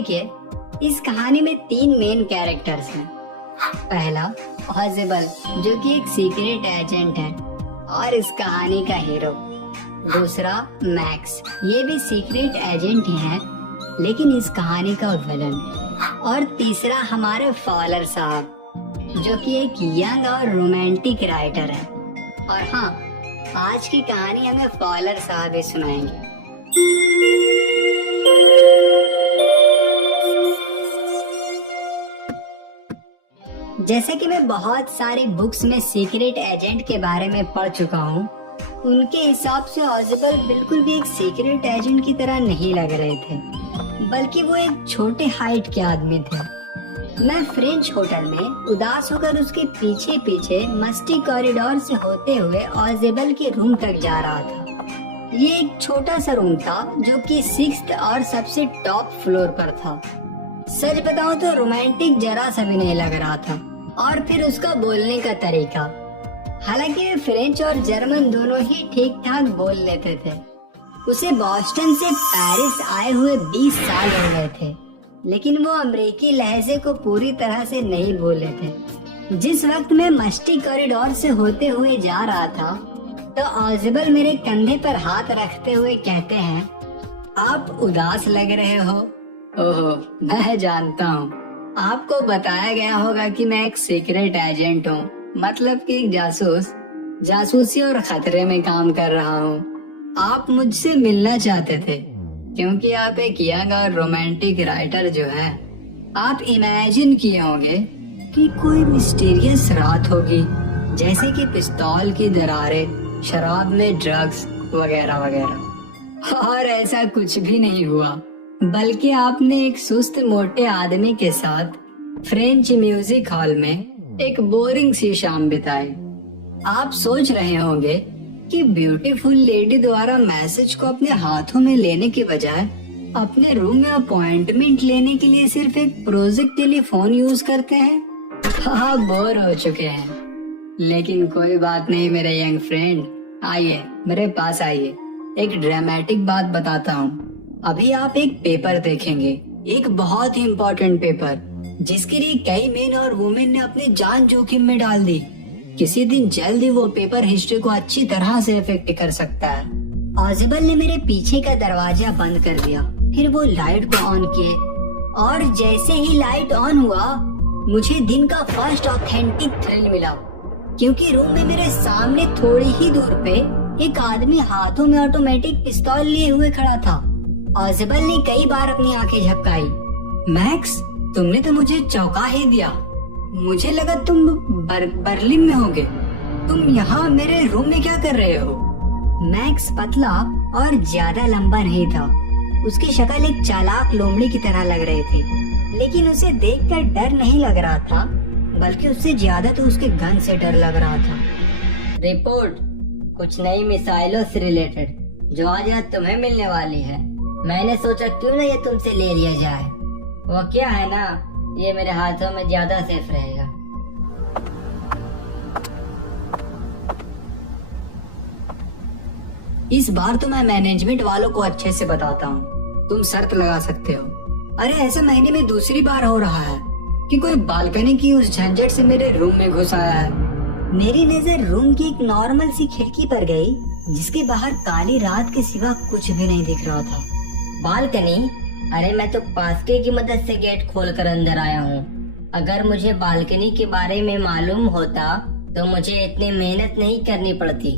देखिए, इस कहानी में 3 मेन कैरेक्टर्स हैं। पहला ऑजिबल, जो कि एक सीक्रेट एजेंट है और इस कहानी का हीरो। दूसरा मैक्स, ये भी सीक्रेट एजेंट ही है लेकिन इस कहानी का विलन। और तीसरा हमारे फॉलर साहब, जो कि एक यंग और रोमांटिक राइटर है। और हाँ, आज की कहानी हमें फॉलर साहब ही सुनाएंगे। जैसे कि मैं बहुत सारी बुक्स में सीक्रेट एजेंट के बारे में पढ़ चुका हूँ, उनके हिसाब से ऑजिबल बिल्कुल भी एक सीक्रेट एजेंट की तरह नहीं लग रहे थे, बल्कि वो एक छोटे हाइट के आदमी थे। मैं फ्रेंच होटल में उदास होकर उसके पीछे पीछे मस्टी कॉरिडोर से होते हुए ऑजिबल के रूम तक जा रहा था। ये एक छोटा सा रूम था जो कि 6th और सबसे टॉप फ्लोर पर था। सच बताऊं तो रोमांटिक जरा सा भी नहीं लग रहा था। और फिर उसका बोलने का तरीका, हालांकि वे फ्रेंच और जर्मन दोनों ही ठीक ठाक बोल लेते थे। उसे बॉस्टन से पेरिस आए हुए 20 साल हो गए थे, लेकिन वो अमेरिकी लहजे को पूरी तरह से नहीं बोले थे। जिस वक्त मैं मस्टी कॉरिडोर से होते हुए जा रहा था, तो ऑजिबल मेरे कंधे पर हाथ रखते हुए कहते हैं, आप उदास लग रहे हो। ओहो, मैं जानता हूँ, आपको बताया गया होगा कि मैं एक सीक्रेट एजेंट हूँ, मतलब कि एक जासूस, जासूसी और खतरे में काम कर रहा हूँ। आप मुझसे मिलना चाहते थे क्योंकि आप एक यंग और रोमांटिक राइटर जो है। आप इमेजिन किए होंगे कि कोई मिस्टीरियस रात होगी, जैसे कि पिस्तौल की दरारें, शराब में ड्रग्स वगैरह वगैरह। और ऐसा कुछ भी नहीं हुआ, बल्कि आपने एक सुस्त मोटे आदमी के साथ फ्रेंच म्यूजिक हॉल में एक बोरिंग सी शाम बिताई। आप सोच रहे होंगे कि ब्यूटीफुल लेडी द्वारा मैसेज को अपने हाथों में लेने के बजाय अपने रूम में अपॉइंटमेंट लेने के लिए सिर्फ एक प्रोजेक्ट टेलीफोन यूज करते हैं। हाँ, बोर हो चुके हैं। लेकिन कोई बात नहीं मेरे यंग फ्रेंड, आइए मेरे पास आइए। एक ड्रामेटिक बात बताता हूँ। अभी आप एक पेपर देखेंगे, एक बहुत ही इम्पोर्टेंट पेपर, जिसके लिए कई मेन और वुमेन ने अपनी जान जोखिम में डाल दी। किसी दिन जल्दी वो पेपर हिस्ट्री को अच्छी तरह से इफेक्ट कर सकता है। ऑजिबल ने मेरे पीछे का दरवाजा बंद कर दिया, फिर वो लाइट को ऑन किए, और जैसे ही लाइट ऑन हुआ, मुझे दिन का फर्स्ट ऑथेंटिक थ्रिल मिला, क्योंकि रूम में मेरे सामने थोड़ी ही दूर पे एक आदमी हाथों में ऑटोमेटिक पिस्तौल लिए हुए खड़ा था। ऑजिबल ने कई बार अपनी आंखें झपकाई। मैक्स, तुमने तो मुझे चौंका ही दिया। मुझे लगा तुम बर्लिन में होगे। तुम यहाँ मेरे रूम में क्या कर रहे हो? मैक्स पतला और ज्यादा लंबा नहीं था। उसकी शक्ल एक चालाक लोमड़ी की तरह लग रही थी, लेकिन उसे देखकर डर नहीं लग रहा था, बल्कि उससे ज्यादा तो उसके गन से डर लग रहा था। रिपोर्ट, कुछ नई मिसाइलों से रिलेटेड जो आज यहाँ तुम्हें मिलने वाली है। मैंने सोचा क्यों ना ये तुमसे ले लिया जाए। वो क्या है ना, ये मेरे हाथों में ज्यादा सेफ रहेगा। इस बार तो मैं मैनेजमेंट वालों को अच्छे से बताता हूँ, तुम शर्त लगा सकते हो। अरे ऐसा महीने में दूसरी बार हो रहा है कि कोई बालकनी की उस झंझट से मेरे रूम में घुस आया है। मेरी नजर रूम की एक नॉर्मल सी खिड़की पर गई, जिसके बाहर काली रात के सिवा कुछ भी नहीं दिख रहा था। बालकनी? अरे मैं तो पास्के की मदद से गेट खोलकर अंदर आया हूँ। अगर मुझे बालकनी के बारे में मालूम होता तो मुझे इतनी मेहनत नहीं करनी पड़ती।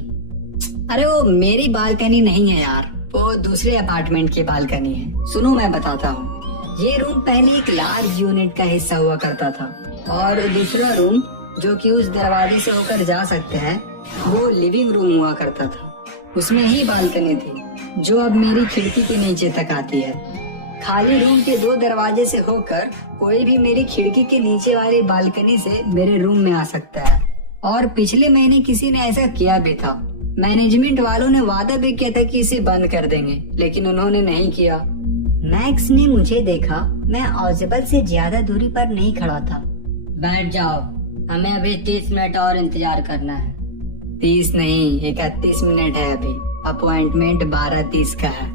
अरे वो मेरी बालकनी नहीं है यार, वो दूसरे अपार्टमेंट की बालकनी है। सुनो मैं बताता हूँ। ये रूम पहले एक लार्ज यूनिट का हिस्सा हुआ करता था, और दूसरा रूम जो कि उस दरवाजे से होकर जा सकते हैं, वो लिविंग रूम हुआ करता था। उसमें ही बालकनी थी जो अब मेरी खिड़की के नीचे तक आती है। खाली रूम के 2 दरवाजे से होकर कोई भी मेरी खिड़की के नीचे वाली बालकनी से मेरे रूम में आ सकता है। और पिछले महीने किसी ने ऐसा किया भी था। मैनेजमेंट वालों ने वादा भी किया था कि इसे बंद कर देंगे, लेकिन उन्होंने नहीं किया। मैक्स ने मुझे देखा। मैं ऑजिबल से ज्यादा दूरी पर नहीं खड़ा था। बैठ जाओ, हमें अभी 30 मिनट और इंतजार करना है। 30 नहीं, 31 मिनट है अभी। अपॉइंटमेंट 12:30 का है।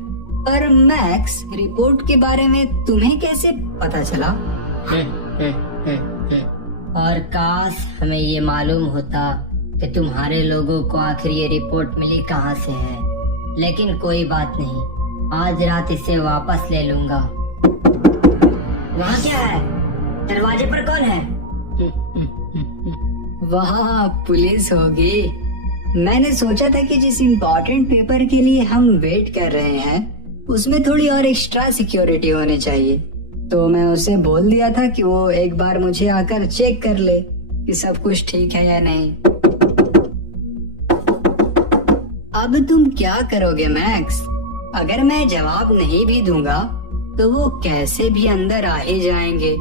पर मैक्स, रिपोर्ट के बारे में तुम्हें कैसे पता चला? और काश हमें ये मालूम होता कि तुम्हारे लोगों को आखिर ये रिपोर्ट मिली कहाँ से है। लेकिन कोई बात नहीं, आज रात इसे वापस ले लूंगा। वहाँ क्या है? दरवाजे पर कौन है? वहाँ पुलिस होगी। मैंने सोचा था कि जिस इम्पोर्टेंट पेपर के लिए हम वेट कर रहे हैं उसमें थोड़ी और एक्स्ट्रा सिक्योरिटी होनी चाहिए, तो मैं उसे बोल दिया था कि वो एक बार मुझे आकर चेक कर ले कि सब कुछ ठीक है या नहीं। अब तुम क्या करोगे मैक्स? अगर मैं जवाब नहीं भी दूंगा तो वो कैसे भी अंदर आ ही जाएंगे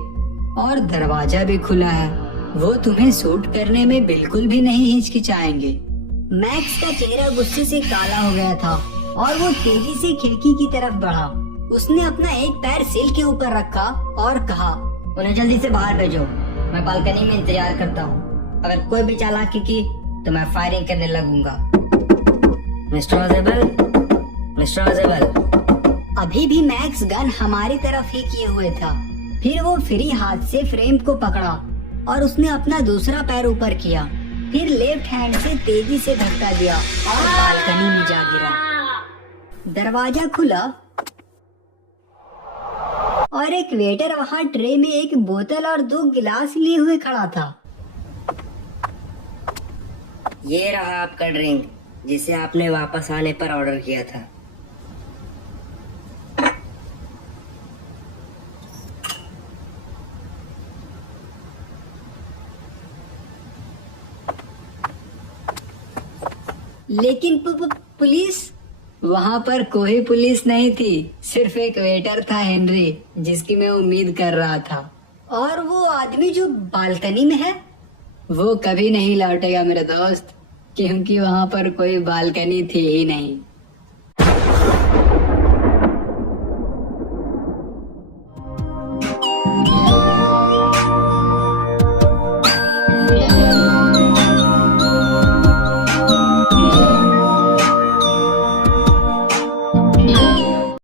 और दरवाजा भी खुला है। वो तुम्हें शूट करने में बिल्कुल भी नहीं हिचकिचाएंगे। मैक्स का चेहरा गुस्से से काला हो गया था और वो तेजी से खिड़की की तरफ बढ़ा। उसने अपना एक पैर सिल के ऊपर रखा और कहा, उन्हें जल्दी से बाहर भेजो, मैं बालकनी में इंतजार करता हूँ। अगर कोई भी चालाकी की तो मैं फायरिंग करने लगूंगा। मिस्टर ऑजेबल। अभी भी मैक्स गन हमारी तरफ ही किए हुए था। फिर वो फ्री हाथ से फ्रेम को पकड़ा और उसने अपना दूसरा पैर ऊपर किया, फिर लेफ्ट हैंड से तेजी से धक्का दिया और बालकनी में जा गिरा। दरवाजा खुला और एक वेटर वहाँ ट्रे में एक बोतल और 2 गिलास लिए हुए खड़ा था। ये रहा आपका ड्रिंक जिसे आपने वापस आने पर ऑर्डर किया था। लेकिन पुलिस? वहाँ पर कोई पुलिस नहीं थी, सिर्फ एक वेटर था हेनरी, जिसकी मैं उम्मीद कर रहा था। और वो आदमी जो बालकनी में है, वो कभी नहीं लौटेगा मेरे दोस्त, क्योंकि वहाँ पर कोई बालकनी थी ही नहीं।